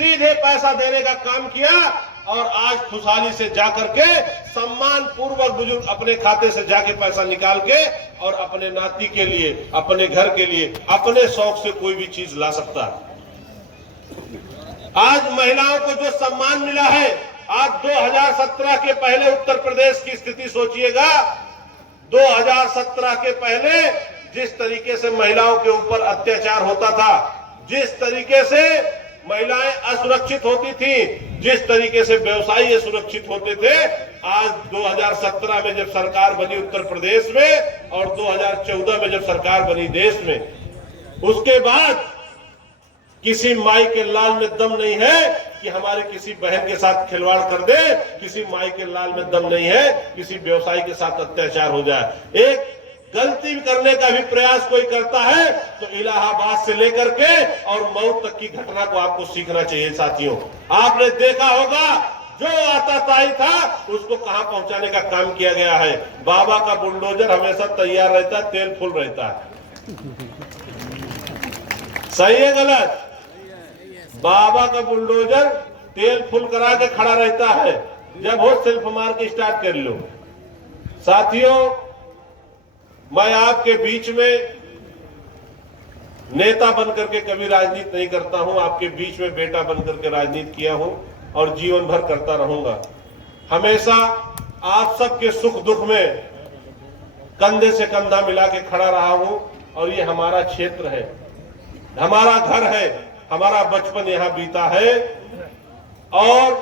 सीधे पैसा देने का काम किया और आज खुशहाली से जाकर के सम्मान पूर्वक बुजुर्ग अपने खाते से जाके पैसा निकाल के और अपने नाती के लिए, अपने घर के लिए, अपने शौक से कोई भी चीज ला सकता है। आज महिलाओं को जो सम्मान मिला है, आज 2017 के पहले उत्तर प्रदेश की स्थिति सोचिएगा। 2017 के पहले जिस तरीके से महिलाओं के ऊपर अत्याचार होता था, जिस तरीके से महिलाएं असुरक्षित होती थी, जिस तरीके से व्यवसायी असुरक्षित होते थे, आज 2017 में जब सरकार बनी उत्तर प्रदेश में और 2014 में जब सरकार बनी देश में, उसके बाद किसी माई के लाल में दम नहीं है कि हमारे किसी बहन के साथ खिलवाड़ कर दे, किसी माई के लाल में दम नहीं है किसी व्यवसायी के साथ अत्याचार हो जाए। एक गलती करने का भी प्रयास कोई करता है तो इलाहाबाद से लेकर के और मऊ तक की घटना को आपको सीखना चाहिए। साथियों, आपने देखा होगा जो आताताई था उसको कहां पहुंचाने का काम किया गया है। बाबा का बुलडोजर हमेशा तैयार रहता है, तेल फुल रहता है। सही है गलत? बाबा का बुलडोजर तेल फुल करा के खड़ा रहता है, जब हो सेल्फ मार के स्टार्ट कर लो। साथियों, मैं आपके बीच में नेता बनकर के कभी राजनीति नहीं करता हूं, आपके बीच में बेटा बनकर के राजनीति किया हूं और जीवन भर करता रहूंगा। हमेशा आप सबके सुख दुख में कंधे से कंधा मिला के खड़ा रहा हूं और ये हमारा क्षेत्र है, हमारा घर है, हमारा बचपन यहाँ बीता है और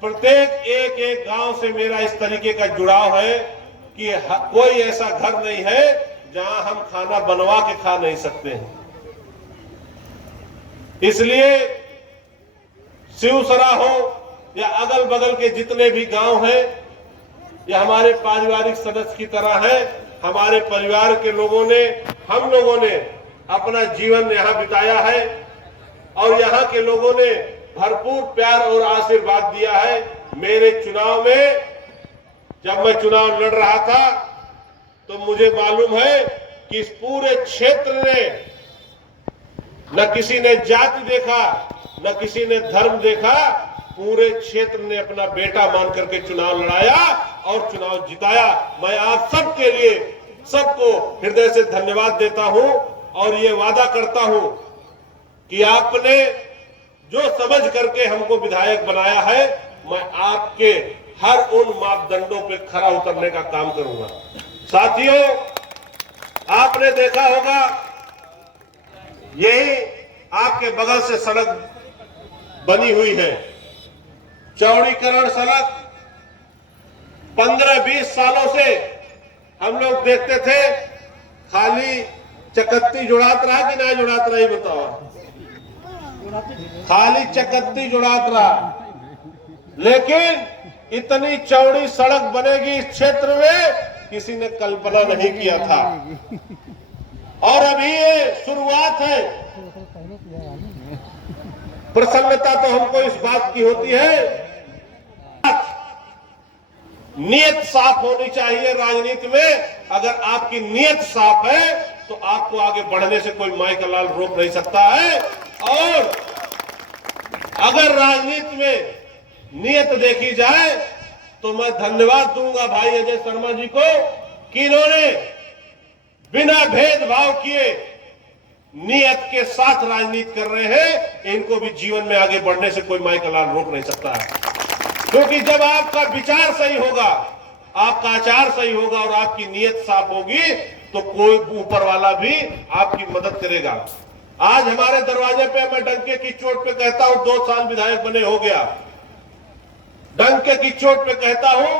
प्रत्येक एक एक गांव से मेरा इस तरीके का जुड़ाव है कि कोई ऐसा घर नहीं है जहां हम खाना बनवा के खा नहीं सकते हैं। इसलिए शिवसरा हो या अगल बगल के जितने भी गांव हैं, ये हमारे पारिवारिक सदस्य की तरह है। हमारे परिवार के लोगों ने, हम लोगों ने अपना जीवन यहाँ बिताया है और यहाँ के लोगों ने भरपूर प्यार और आशीर्वाद दिया है। मेरे चुनाव में जब मैं चुनाव लड़ रहा था तो मुझे मालूम है कि इस पूरे क्षेत्र ने न किसी ने जाति देखा, न किसी ने धर्म देखा, पूरे क्षेत्र ने अपना बेटा मान करके चुनाव लड़ाया और चुनाव जिताया। मैं आप सबके लिए सबको हृदय से धन्यवाद देता हूं और ये वादा करता हूं कि आपने जो समझ करके हमको विधायक बनाया है, मैं आपके हर उन मापदंडों पे खरा उतरने का काम करूंगा। साथियों, आपने देखा होगा यही आपके बगल से सड़क बनी हुई है, चौड़ीकरण सड़क। 15-20 सालों से हम लोग देखते थे खाली चकत्ती जुड़ात रहा कि ना जुड़ात रहा, ही बताओ। खाली चकत्ती जुड़ात रहा, लेकिन इतनी चौड़ी सड़क बनेगी इस क्षेत्र में किसी ने कल्पना नहीं किया था। और अभी ये शुरुआत है। प्रसन्नता तो हमको इस बात की होती है, नीयत साफ होनी चाहिए राजनीति में। अगर आपकी नीयत साफ है तो आपको आगे बढ़ने से कोई माई का लाल रोक नहीं सकता है। और अगर राजनीति में नीयत देखी जाए तो मैं धन्यवाद दूंगा भाई अजय शर्मा जी को कि इन्होंने बिना भेदभाव किए नीयत के साथ राजनीति कर रहे हैं। इनको भी जीवन में आगे बढ़ने से कोई माई का लाल रोक नहीं सकता है, क्योंकि जब आपका विचार सही होगा, आपका आचार सही होगा और आपकी नीयत साफ होगी तो कोई ऊपर वाला भी आपकी मदद करेगा। आज हमारे दरवाजे पे मैं डंके की चोट पे कहता हूं, 2 साल विधायक बने हो गया, डंके की चोट पे कहता हूं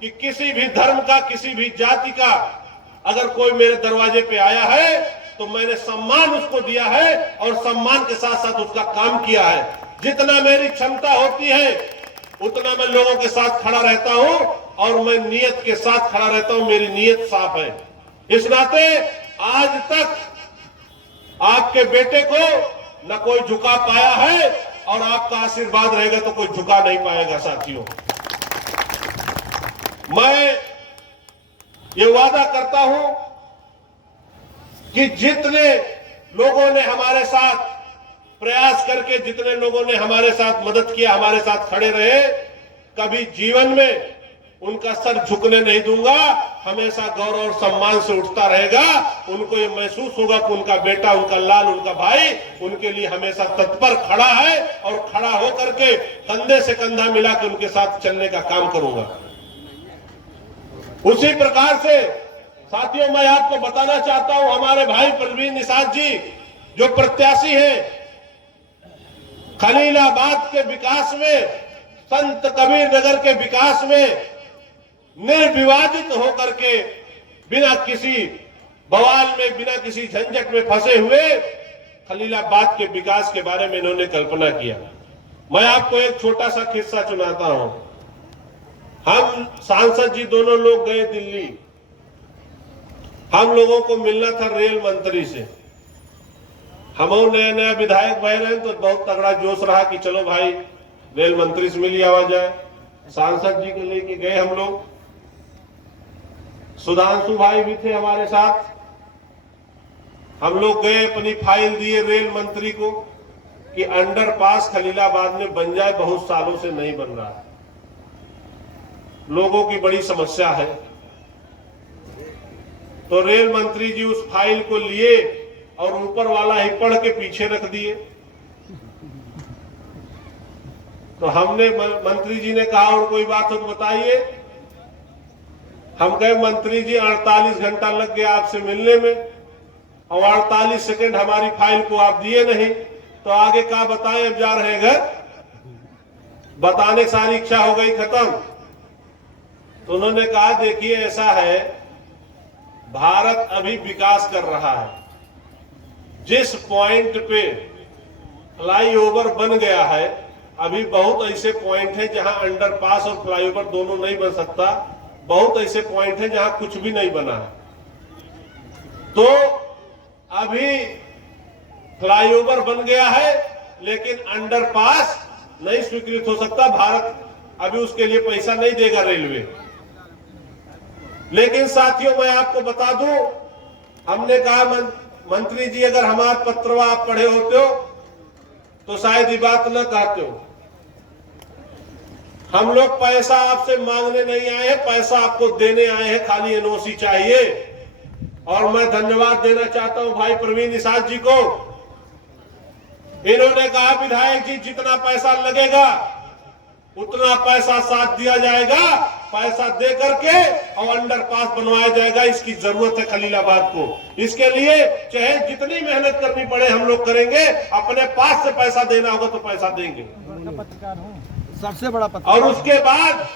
कि किसी भी धर्म का, किसी भी जाति का अगर कोई मेरे दरवाजे पे आया है तो मैंने सम्मान उसको दिया है और सम्मान के साथ साथ उसका काम किया है। जितना मेरी क्षमता होती है उतना मैं लोगों के साथ खड़ा रहता हूं और मैं नीयत के साथ खड़ा रहता हूं, मेरी नीयत साफ है। इस नाते आज तक आपके बेटे को न कोई झुका पाया है और आपका आशीर्वाद रहेगा तो कोई झुका नहीं पाएगा। साथियों, मैं ये वादा करता हूं कि जितने लोगों ने हमारे साथ प्रयास करके जितने लोगों ने हमारे साथ मदद किया, हमारे साथ खड़े रहे, कभी जीवन में उनका सर झुकने नहीं दूंगा। हमेशा गौरव और सम्मान से उठता रहेगा। उनको ये महसूस होगा कि उनका बेटा, उनका लाल, उनका भाई उनके लिए हमेशा तत्पर खड़ा है और खड़ा होकर के कंधे से कंधा मिला के उनके साथ चलने का काम करूंगा। उसी प्रकार से साथियों, मैं आपको बताना चाहता हूं, हमारे भाई परवीन निषाद जी जो प्रत्याशी हैं, खलीलाबाद के विकास में, संत कबीर नगर के विकास में निर्विवादित होकर के, बिना किसी बवाल में, बिना किसी झंझट में फंसे हुए खलीलाबाद के विकास के बारे में इन्होंने कल्पना किया। मैं आपको एक छोटा सा किस्सा सुनाता हूं। हम सांसद जी दोनों लोग गए दिल्ली। हम लोगों को मिलना था रेल मंत्री से। हम नया नया विधायक बह रहे हैं तो बहुत तगड़ा जोश रहा कि चलो भाई रेल मंत्री से मिल आवा जाए। सांसद जी को लेके गए हम लोग। सुधांशु भाई भी थे हमारे साथ। हम लोग गए, अपनी फाइल दिए रेल मंत्री को कि अंडरपास खलीलाबाद में बन जाए, बहुत सालों से नहीं बन रहा है, लोगों की बड़ी समस्या है। तो रेल मंत्री जी उस फाइल को लिए और ऊपर वाला ही पढ़ के पीछे रख दिए। तो हमने, मंत्री जी ने कहा और कोई बात हो तो बताइए। हम कहे मंत्री जी 48 घंटा लग गया आपसे मिलने में और 48 सेकंड हमारी फाइल को आप दिए नहीं, तो आगे क्या बताएं, अब जा रहे हैं घर, बताने की सारी इच्छा हो गई खत्म। तो उन्होंने कहा देखिए ऐसा है, भारत अभी विकास कर रहा है। जिस पॉइंट पे फ्लाईओवर बन गया है, अभी बहुत ऐसे पॉइंट हैं जहां अंडरपास और फ्लाईओवर दोनों नहीं बन सकता। बहुत ऐसे पॉइंट हैं जहां कुछ भी नहीं बना है। तो अभी फ्लाईओवर बन गया है लेकिन अंडरपास नहीं स्वीकृत हो सकता। भारत अभी उसके लिए पैसा नहीं देगा रेलवे। लेकिन साथियों, मैं आपको बता दूं, हमने कहा मंत्री जी अगर हमारा पत्रवा आप पढ़े होते हो तो शायद ये बात न कहते हो। हम लोग पैसा आपसे मांगने नहीं आए हैं, पैसा आपको देने आए हैं, खाली एनओसी चाहिए। और मैं धन्यवाद देना चाहता हूं भाई परवीन निषाद जी को। इन्होंने कहा विधायक जी जितना पैसा लगेगा उतना पैसा साथ दिया जाएगा, पैसा दे करके और अंडरपास बनवाया जाएगा। इसकी जरूरत है खलीलाबाद को। इसके लिए चाहे जितनी मेहनत करनी पड़े हम लोग करेंगे। अपने पास से पैसा देना होगा तो पैसा देंगे। सबसे बड़ा पत्रकार। और उसके बाद